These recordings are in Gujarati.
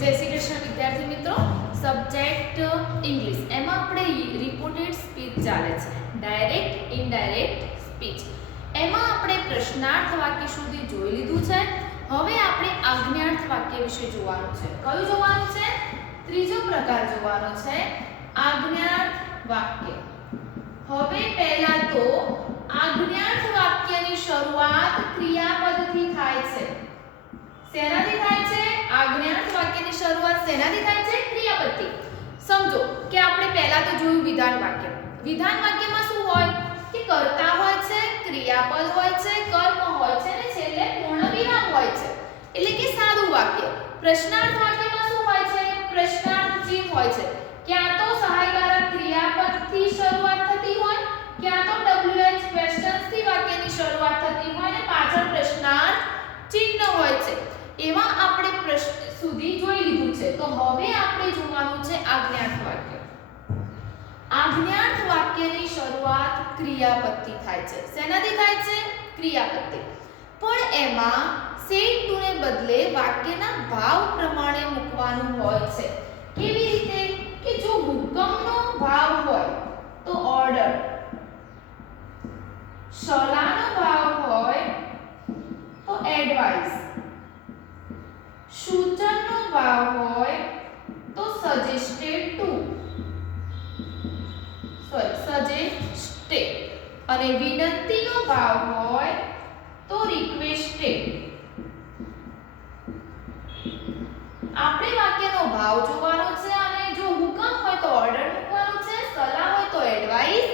जय श्री कृष्ण विद्यार्थी मित्रों। सब्जेक्ट इंग्लिश एम આપણે રિપોર્ટેડ સ્પીચ ચાલે છે, ડાયરેક્ટ ઇનડાયરેક્ટ સ્પીચ। એમાં આપણે પ્રશ્નાર્થ વાક્ય સુધી જોઈ લીધું છે। હવે આપણે આજ્ઞાર્થ વાક્ય વિશે જોવાનું છે। કયું જોવાનું છે? ત્રીજો પ્રકાર જોવાનો છે, આજ્ઞાર્થ વાક્ય। હવે પહેલા તો આજ્ઞાર્થ વાક્યની શરૂઆત ક્રિયાપદથી થાય છે। શેનાથી થાય છે? આજ્ઞાર્થ વાક્યની શરૂઆત શેનાથી થાય છે? ક્રિયાપદથી। સમજો કે આપણે પહેલા તો જોયું વિધાન વાક્ય। વિધાન વાક્યમાં શું હોય કે કર્તા હોય છે, ક્રિયાપદ હોય છે, કર્મ હોય છે અને છેલ્લે પૂર્ણ વિરામ હોય છે, એટલે કે સાદું વાક્ય। પ્રશ્નાર્થ વાક્યમાં શું હોય છે? પ્રશ્નાર્થ ચિહ્ન હોય છે। ક્યાં તો સહાયકારક ક્રિયાપદથી શરૂઆત થતી હોય, ક્યાં તો WH ક્વેશ્ચન્સથી વાક્યની શરૂઆત થતી હોય અને પાછળ પ્રશ્નાર્થ ચિહ્ન હોય છે। એવા આપણે પ્રશ્ન સુધી જોઈ લીધું છે। તો હવે આપણે જોવાનું છે આજ્ઞાર્થ વાક્ય। આજ્ઞાર્થ વાક્યની શરૂઆત ક્રિયાપદથી થાય છે। શેનાથી થાય છે? ક્રિયાપદથી। પણ એમાં સેડ ટુ ને બદલે વાક્યના ભાવ પ્રમાણે મૂકવાનું હોય છે। કેવી રીતે? કે જો હુકમનો ભાવ હોય તો ઓર્ડર, સલાહનો ભાવ હોય તો એડવાઇસ, સૂચનનો ભાવ હોય તો સજેસ્ટેડ ટુ, સજેસ્ટેડ, અને વિનંતીનો ભાવ હોય તો રિક્વેસ્ટેડ। આપણે વાક્યનો ભાવ જોવાનો છે અને જો હુકમ હોય તો ઓર્ડર મૂકવાનો છે, સલાહ હોય તો એડવાઇસ,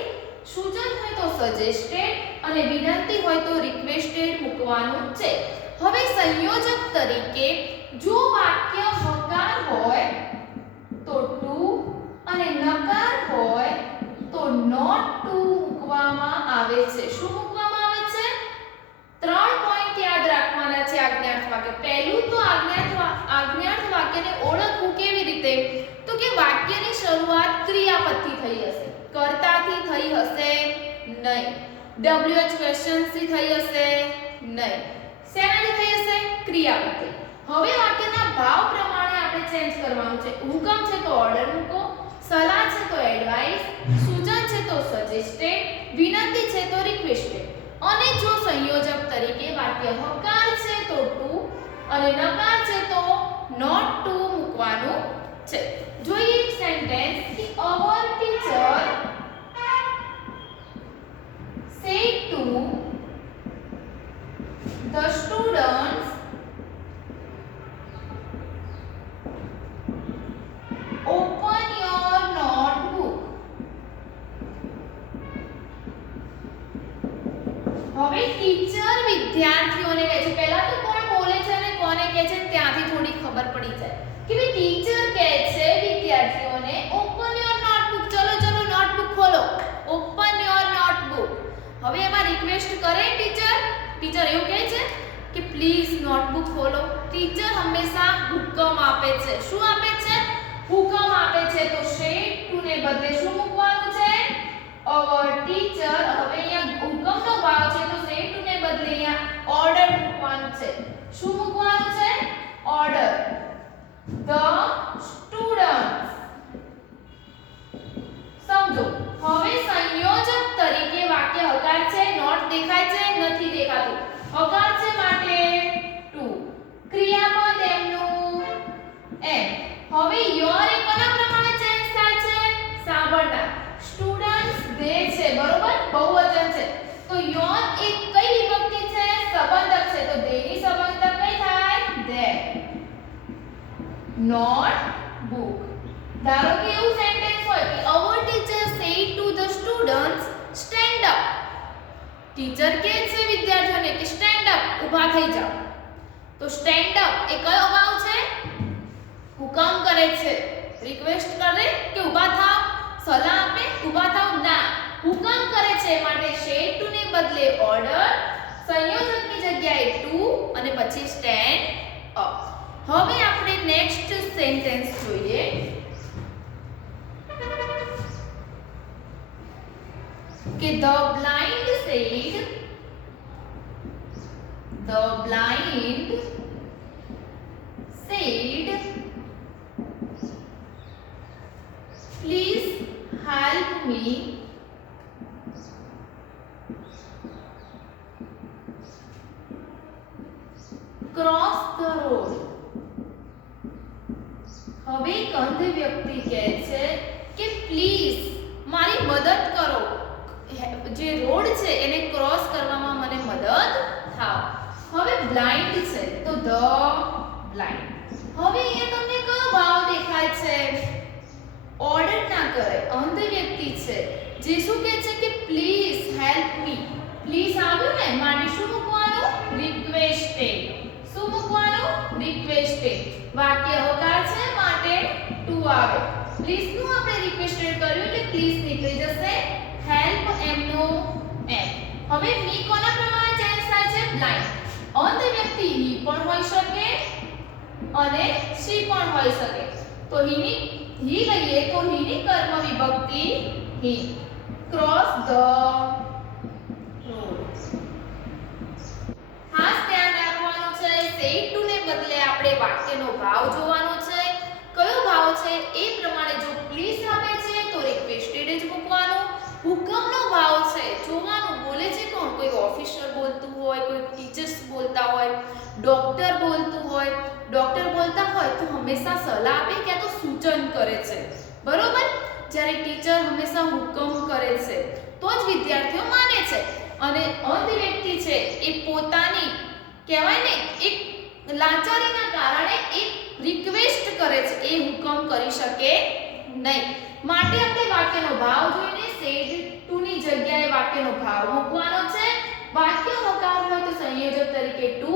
સૂચન હોય તો સજેસ્ટેડ અને વિનંતી હોય તો રિક્વેસ્ટેડ મૂકવાનું છે। હવે સંયોજક તરીકે જો વાક્ય હકાર હોય તો ટુ અને નકાર હોય તો નોટ ટુ મૂકવામાં આવે છે। શું મૂકવામાં આવે છે? ત્રણ પોઈન્ટ યાદ રાખવાના છે આજ્ઞાર્થ વાક્ય। પહેલું તો આજ્ઞાર્થ વાક્યને ઓળખવું કેવી રીતે? તો કે વાક્યની શરૂઆત ક્રિયાપદથી થઈ હશે, કર્તાથી થઈ હશે નહીં, WH ક્વેશ્ચન્સથી થઈ હશે નહીં, શેનાથી થઈ હશે? ક્રિયાપદથી। હવે વાક્યના ભાવ પ્રમાણે આપણે ચેન્જ કરવાનું છે। હુકમ છે તો ઓર્ડર મૂકો, સલાહ છે તો એડવાઇસ, સૂચન છે તો સજેસ્ટેડ, વિનંતી છે તો રિક્વેસ્ટેડ। અને જો સંયોજક તરીકે વાક્ય હકાર છે તો ટુ અને નકાર છે તો નોટ ટુ મૂકવાનું છે। જોઈએ એક સેન્ટેન્સ કે our teacher said to the students open your notebook। હવે ટીચર વિદ્યાર્થીઓને કહે છે, પહેલા તો કોણ બોલે છે અને કોને કહે છે ત્યાંથી થોડી ખબર પડી જાય કે ભાઈ ટીચર કહે છે વિદ્યાર્થીઓને ઓપન યોર નોટબુક, ચલો ચલો નોટબુક ખોલો, ઓપન યોર નોટબુક। હવે એમાં રિક્વેસ્ટ કરે ટીચર એવું કહે છે કે પ્લીઝ નોટબુક ખોલો। ટીચર હંમેશા હુકમ આપે છે। શું આપે છે? હુકમ આપે છે। તો શેડ ટુ ને બદલે શું મૂકવાનું છે? Our teacher. હવે અહીંયા હુકમનો ભાવ છે તો શેડ ટુ ને બદલે અહીંયા ઓર્ડર મૂકવાનું છે। શું મૂકવાનું છે? ઓર્ડર। The students. સમજો હવે સંયોજક તરીકે વાક્ય હકાર છે, નોટ દેખાય છે, નથી દેખાતું, હકાર છે માટે ટુ, ક્રિયાપદ એમનું એમ। હવે યોર એ કોના પ્રમાણે ચેન્જ થાય છે? સાંભળનાર। સ્ટુડન્ટ્સ દે છે, બરોબર, બહુવચન છે તો યોર એ કઈ વિભક્તિ છે? સંબંધક છે તો દેની સંબંધક કઈ થાય? ધેર। Notebook. ધારો કે એવું સેન્ટેન્સ હોય કે our teacher said to the students stand up. Teacher કહે છે વિદ્યાર્થીઓને કે સ્ટેન્ડ અપ, ઊભા થઈ જાઓ। તો સ્ટેન્ડ અપ એ કયો ભાવ છે? હુકમ કરે છે, રિક્વેસ્ટ કરે કે ઊભા થાઓ, સલાહ આપે ઊભા થાઓ ના, હુકમ કરે છે માટે શેડ ટુ ને બદલે ઓર્ડર, સંયોજકની જગ્યાએ ટુ અને પછી સ્ટેન્ડ અપ। હવે આપણે નેક્સ્ટ સેન્ટેન્સ જોઈએ કે the blind said cross the road. હવે એક અંધ વ્યક્તિ કહે છે કે પ્લીઝ મારી મદદ કરો, જે રોડ છે એને ક્રોસ કરવામાં મને મદદ થાઓ. હવે બ્લાઇન્ડ છે તો ધ બ્લાઇન્ડ. હવે અહીંયા તમને કયો ભાવ દેખાય છે? ઓર્ડર ના કરે, અંધ વ્યક્તિ છે જે શું કહે છે કે પ્લીઝ હેલ્પ મી. પ્લીઝ આવ્યું ને માટે શું મૂકવાનું? રિક્વેસ્ટેડ. શું મૂકવાનું? રિક્વેસ્ટેડ. વાક્ય હોકાર છે માટે ટુ આવે. પ્લીઝ નું આપણે રિક્વેસ્ટેડ કર્યું એટલે પ્લીઝ નીકળી જશે. હેલ્પ એમનો એમ. હવે મી કોના પ્રમાણે ચેન્જ થાય છે? બ્લાઇન્ડ. અંધ વ્યક્તિ હી પણ હોઈ શકે અને શી પણ હોઈ શકે. તો હી લઈએ તો હી ની કર્મ વિભક્તિ હી. Cross the road. ખાસ ધ્યાન રાખવાનું છે સેડ ટુ ને બદલે આપણે વાક્યનો ભાવ જોવાનો છે. કયો ભાવ છે એ પ્રમાણે જો પ્લીઝ આવે છે તો રિક્વેસ્ટેડ જ મૂકવાનું. હુકમનો ભાવ છે જોવાનું બોલે છે કોણ? કોઈ ઓફિસર બોલતું હોય, કોઈ ટીચર્સ બોલતા હોય, ડોક્ટર બોલતું હોય. ડોક્ટર બોલતા હોય તો હંમેશા સલાહ આપે કે તો સૂચન કરે છે, બરોબર? જ્યારે ટીચર હંમેશા હુકમ કરે છે તો જ વિદ્યાર્થીઓ માને છે. અને અંધ વ્યક્તિ છે એ પોતાની કહેવાય ને એક લાચારીના કારણે એક રિક્વેસ્ટ કરે છે, એ હુકમ કરી શકે નહીં. માટે આપણે વાક્યનો ભાવ જોઈને સેડ ટુ ની જગ્યાએ વાક્યનો ભાવ મૂકવાનો છે. વાક્ય હકાર હોય તો સંયોજક તરીકે ટુ,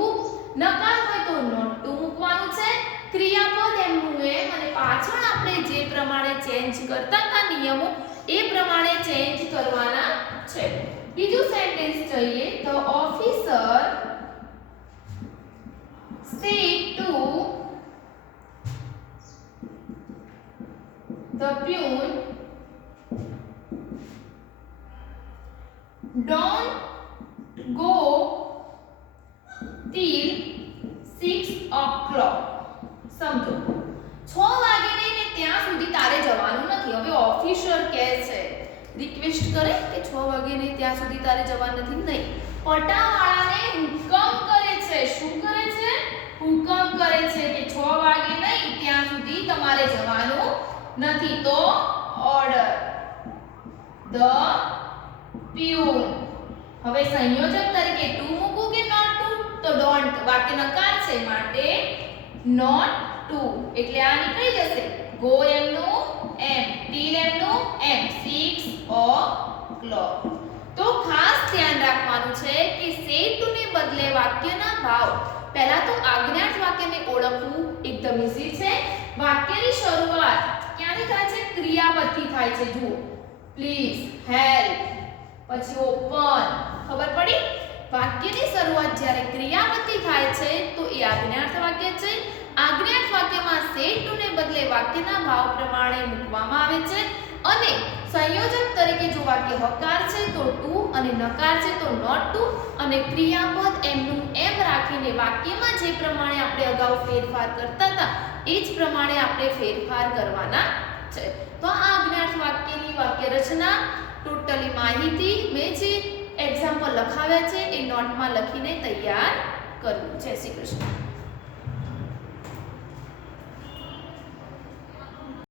નકાર હોય તો નોટ ટુ મૂકવાનું છે. ક્રિયાપદ એમનું એમ અને પાછળ આપણે જે પ્રમાણે ચેન્જ કરતા હતા નિયમો એ પ્રમાણે ચેન્જ કરવાના છે. બીજું સેન્ટેન્સ જોઈએ તો officer said to the peon, don't go till 6 o'clock. સમજો 6 વાગે નહીં ને ત્યાં સુધી તારે જવાનું નથી. હવે ઓફિસર કહે છે, રિક્વેસ્ટ કરે કે 6 વાગે નહીં ત્યાં સુધી તારે જવાનું નથી. નહીં, પટાવાળાને હુકમ કરે છે. શું કરે છે? હુકમ કરે છે કે 6 વાગે નહીં ત્યાં સુધી તમારે જવાનું નથી. તો ઓર્ડર ધ peon. હવે સંયોજક તરીકે ટુ મૂકું કે નોટ ટુ? તો ડોન્ટ. વાક્ય નકાર છે માટે નોટ ટુ એટલે આ નીકળી જશે. ગો એમનું એમ, ટીલ એમનું એમ, 6 o'clock. તો ખાસ ધ્યાન રાખવાનું છે કે સેડ ટુ ને બદલે વાક્યના ભાવ. પહેલા તો આજ્ઞાર્થ વાક્યને ઓળખવું એકદમ ઈઝી છે. વાક્યની શરૂઆત ક્યાંથી થાય છે? ક્રિયાપદથી થાય છે. જુઓ, પ્લીઝ, હેલ્પ, પછી ઓપન. ખબર પડી? વાક્યની શરૂઆત જ્યારે ક્રિયાપદથી થાય છે તો એ આજ્ઞાર્થ વાક્ય છે. આજ્ઞાર્થ વાક્યમાં સેડ ટુ ને બદલે વાક્યના ભાવ પ્રમાણે મૂકવામાં આવે છે. અને સંયોજક તરીકે જો વાક્ય હકાર છે તો ટુ અને નકાર છે તો નોટ ટુ અને ક્રિયાપદ એમનું એમ રાખીને વાક્યમાં જે પ્રમાણે આપણે અગાઉ ફેરફાર કરતા હતા એ જ પ્રમાણે આપણે ફેરફાર કરવાના છે. તો આ આજ્ઞાર્થ વાક્યની વાક્ય રચના ટોટલી માહિતી મેં જે એક્ઝામ્પલ લખાવ્યા છે એ નોટમાં લખીને તૈયાર કરવું. જય શ્રી કૃષ્ણ.